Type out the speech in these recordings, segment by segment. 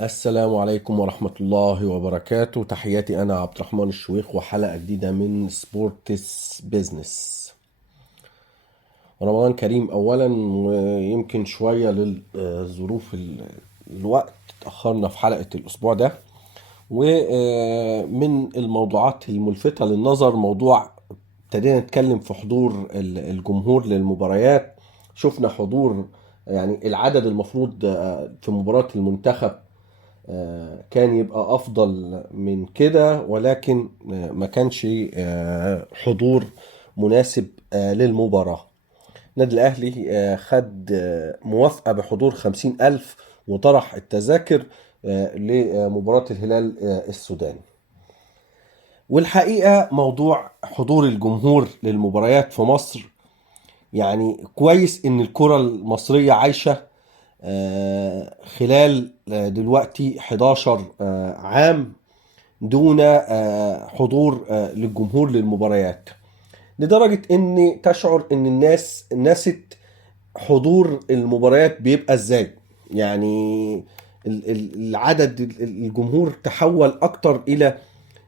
السلام عليكم ورحمة الله وبركاته. تحياتي، أنا عبد الرحمن الشويخ، وحلقة جديدة من سبورتس بيزنس. رمضان كريم أولا، ويمكن شوية للظروف الوقت تأخرنا في حلقة الأسبوع ده. ومن الموضوعات الملفتة للنظر موضوع ابتدينا نتكلم في حضور الجمهور للمباريات. شفنا حضور، يعني العدد المفروض في مباراة المنتخب كان يبقى افضل من كده، ولكن ما كانش حضور مناسب للمباراة. النادي الاهلي خد موافقة بحضور 50,000 وطرح التذاكر لمباراة الهلال السوداني. والحقيقة موضوع حضور الجمهور للمباريات في مصر، يعني كويس ان الكرة المصرية عايشة خلال دلوقتي 11 عام دون حضور للجمهور للمباريات، لدرجة ان تشعر ان الناس نست حضور المباريات بيبقى ازاي. يعني العدد الجمهور تحول اكتر الى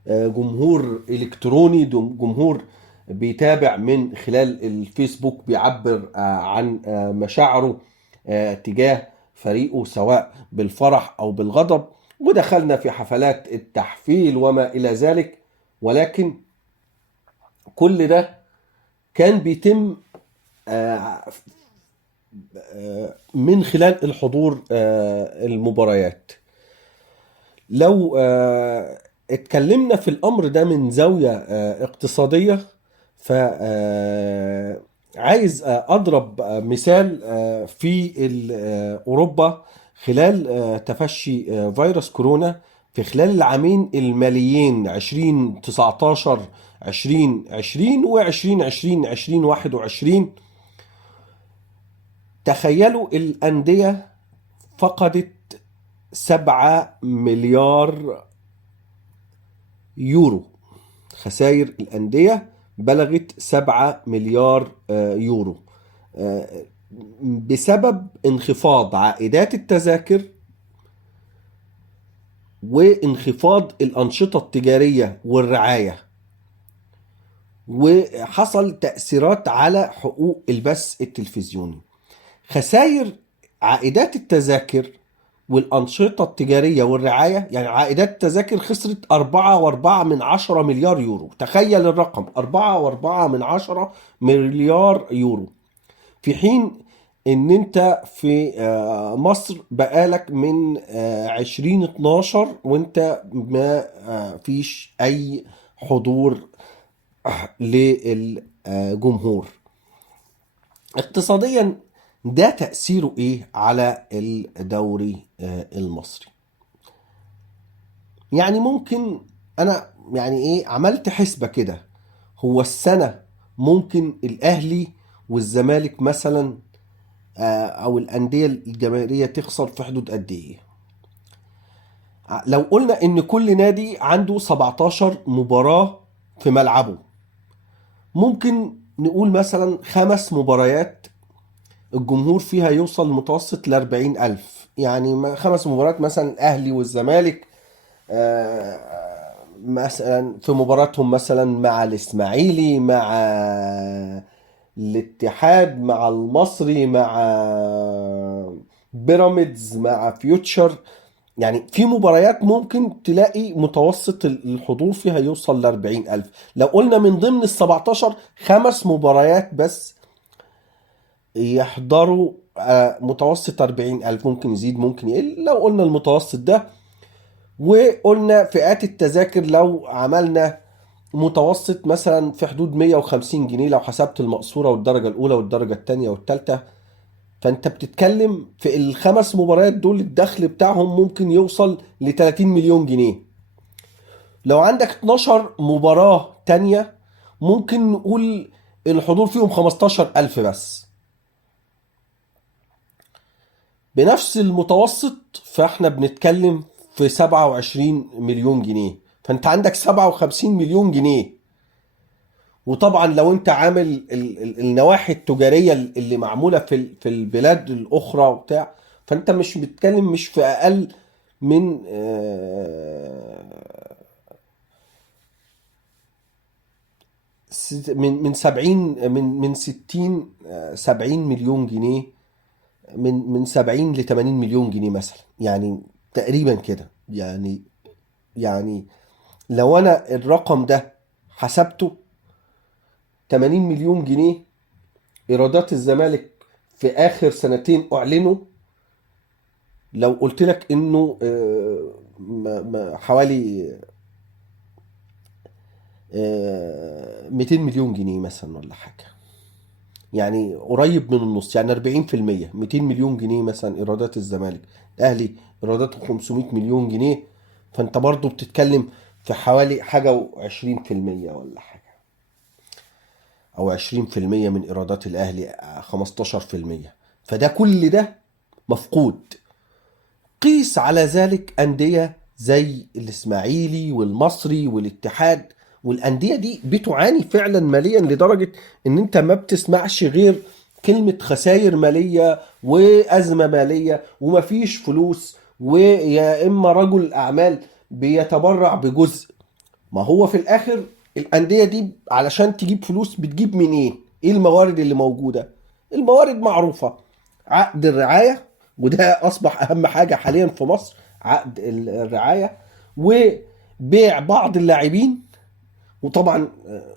جمهور الكتروني، جمهور بيتابع من خلال الفيسبوك، بيعبر عن مشاعره تجاه فريقه سواء بالفرح او بالغضب. ودخلنا في حفلات التحفيل وما الى ذلك، ولكن كل ده كان بيتم من خلال الحضور المباريات. لو اتكلمنا في الامر ده من زاوية اقتصادية، ف عايز اضرب مثال في اوروبا خلال تفشي فيروس كورونا في خلال العامين الماليين 2019 2020 و2020 2021. تخيلوا الأندية فقدت 7 مليار يورو. خسائر الأندية بلغت 7 مليار يورو بسبب انخفاض عائدات التذاكر وانخفاض الأنشطة التجارية والرعاية، وحصل تأثيرات على حقوق البث التلفزيوني. خسائر عائدات التذاكر والأنشطة التجارية والرعاية، يعني عائدات التذاكر خسرت 4.4 مليار يورو. تخيل الرقم، 4.4 مليار يورو، في حين ان انت في مصر بقالك من 2012 وانت ما فيش اي حضور للجمهور. اقتصاديا ده تأثيره ايه على الدوري المصري؟ يعني ممكن انا يعني ايه عملت حسبة كده، هو السنة ممكن الاهلي والزمالك مثلا او الاندية الجماهيرية تخسر في حدود قد ايه؟ لو قلنا ان كل نادي عنده 17 مباراة في ملعبه، ممكن نقول مثلا 5 مباريات الجمهور فيها يوصل متوسط ل40,000. يعني 5 مباريات مثلا الأهلي والزمالك مثلا في مباراتهم مثلا مع الإسماعيلي، مع الاتحاد، مع المصري، مع بيراميدز، مع فيوتشر. يعني في مباريات ممكن تلاقي متوسط الحضور فيها يوصل ل40,000. لو قلنا من ضمن ال17 5 مباريات بس يحضروا متوسط 40,000، ممكن يزيد ممكن يقل لو قلنا المتوسط ده. وقلنا فئات التذاكر لو عملنا متوسط مثلا في حدود 150 جنيه، لو حسبت المقصورة والدرجة الأولى والدرجة التانية والتالتة، فأنت بتتكلم في ال5 مباريات دول الدخل بتاعهم ممكن يوصل ل30 مليون جنيه. لو عندك 12 مباراة تانية ممكن نقول الحضور فيهم 15,000 بس بنفس المتوسط، فاحنا بنتكلم في 27 مليون جنيه. فانت عندك 57 مليون جنيه. وطبعا لو انت عامل النواحي التجارية اللي معمولة في البلاد الاخرى وبتاع، فانت مش بتتكلم مش في اقل من من 70 من 60 70 مليون جنيه، من 70 ل 80 مليون جنيه مثلا، يعني تقريبا كده. يعني لو انا الرقم ده حسبته 80 مليون جنيه ايرادات الزمالك في اخر سنتين اعلنوا، لو قلت لك انه حوالي 200 مليون جنيه مثلا ولا حاجة، يعني قريب من النص، يعني 40%. 200 مليون جنيه مثلا ايرادات الزمالك، الاهلي ايراداته 500 مليون جنيه، فانت برضو بتتكلم في حوالي حاجة و20% ولا حاجة، او 20% من ايرادات الاهلي، 15%. فده كل ده مفقود. قيس على ذلك أندية زي الإسماعيلي والمصري والاتحاد، والأندية دي بتعاني فعلا ماليا لدرجة إن أنت ما بتسمعش غير كلمة خسائر مالية وأزمة مالية ومفيش فلوس، ويا إما رجل أعمال بيتبرع بجزء. ما هو في الآخر الأندية دي علشان تجيب فلوس بتجيب منين؟ إيه الموارد اللي موجودة؟ الموارد معروفة: عقد الرعاية، وده أصبح أهم حاجة حاليا في مصر، عقد الرعاية، وبيع بعض اللاعبين. وطبعا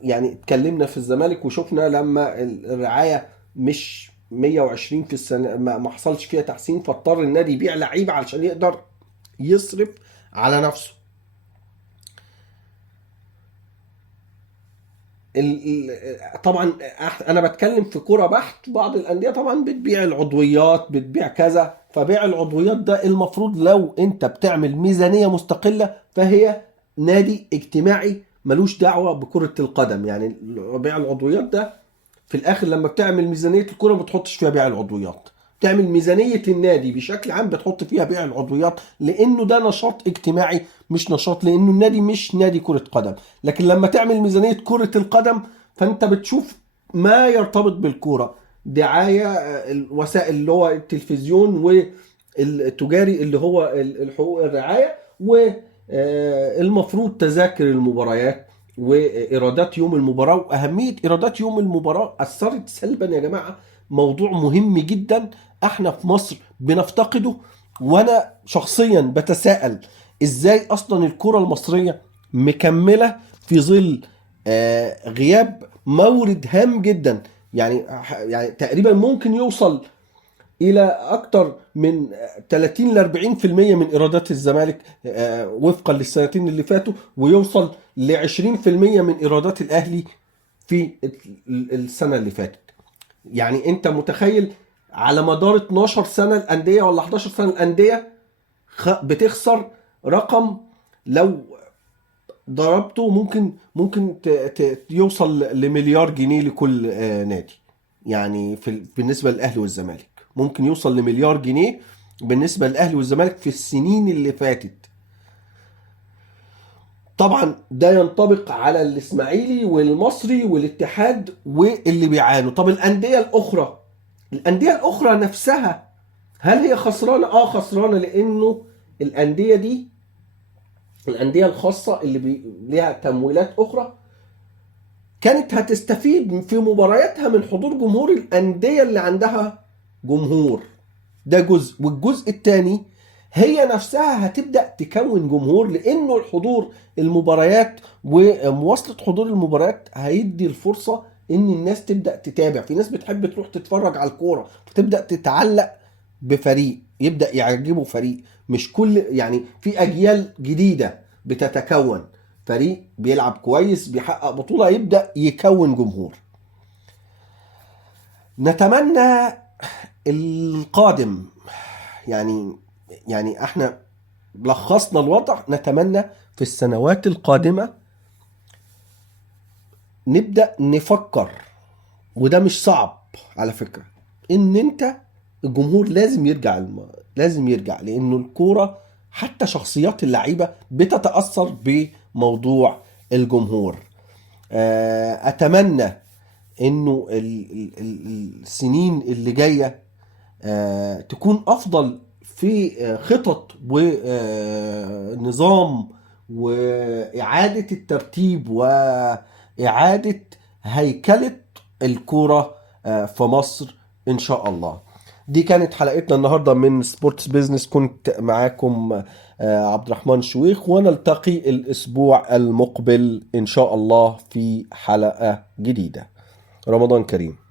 يعني اتكلمنا في الزمالك وشفنا لما الرعاية مش 120 في السنة، ما حصلش فيها تحسين، فاضطر النادي يبيع لعيبة علشان يقدر يصرف على نفسه. طبعا انا بتكلم في كوره بحت. بعض الانديه طبعا بتبيع العضويات، بتبيع كذا. فبيع العضويات ده المفروض لو انت بتعمل ميزانيه مستقله فهي نادي اجتماعي ملوش دعوه بكره القدم. يعني بيع العضويات ده في الاخر لما بتعمل ميزانيه الكوره ما بتحطش فيها بيع العضويات، تعمل ميزانيه النادي بشكل عام بتحط فيها بيع العضويات، لانه ده نشاط اجتماعي مش نشاط، لانه النادي مش نادي كره قدم. لكن لما تعمل ميزانيه كره القدم فانت بتشوف ما يرتبط بالكوره: دعايه، الوسائل اللي هو التلفزيون، والتجاري اللي هو الحقوق الرعايه، والمفروض تذاكر المباريات وايرادات يوم المباراه. واهميه ايرادات يوم المباراه اثرت سلبا يا جماعه، موضوع مهم جدا احنا في مصر بنفتقده. وانا شخصيا بتساءل ازاي اصلا الكره المصريه مكمله في ظل غياب مورد هام جدا. يعني تقريبا ممكن يوصل الى اكتر من 30 ل 40% من ايرادات الزمالك وفقا للسنتين اللي فاتوا، ويوصل ل 20% من ايرادات الاهلي في السنه اللي فاتت. يعني انت متخيل على مدار 12 سنه الانديه ولا 11 سنه الانديه بتخسر رقم لو ضربته ممكن يوصل لمليار جنيه لكل نادي. يعني بالنسبه للاهلي والزمالك ممكن يوصل لمليار جنيه بالنسبه للاهلي والزمالك في السنين اللي فاتت. طبعا ده ينطبق على الاسماعيلي والمصري والاتحاد واللي بيعانوا. طب الانديه الاخرى، الانديه الاخرى نفسها هل هي خسرانه؟ خسرانه، لانه الانديه دي، الانديه الخاصه اللي ليها تمويلات اخرى، كانت هتستفيد في مبارياتها من حضور جمهور الانديه اللي عندها جمهور. ده جزء. والجزء الثاني هي نفسها هتبدأ تكون جمهور، لانه الحضور المباريات ومواصلة حضور المباريات هيدي الفرصة ان الناس تبدأ تتابع. في ناس بتحب تروح تتفرج على الكورة فتبدأ تتعلق بفريق، يبدأ يعجبه فريق. مش كل، يعني في اجيال جديدة بتتكون، فريق بيلعب كويس بيحقق بطولة يبدأ يكون جمهور. نتمنى القادم، يعني احنا لخصنا الوضع. نتمنى في السنوات القادمة نبدأ نفكر، وده مش صعب على فكرة، ان انت الجمهور لازم يرجع لازم يرجع، لانه الكورة حتى شخصيات اللعيبة بتتأثر بموضوع الجمهور. اتمنى انه السنين اللي جاية تكون افضل في خطط ونظام وإعادة الترتيب وإعادة هيكلة الكورة في مصر إن شاء الله. دي كانت حلقتنا النهاردة من سبورتس بيزنس. كنت معاكم عبد الرحمن شويخ، ونلتقي الأسبوع المقبل إن شاء الله في حلقة جديدة. رمضان كريم.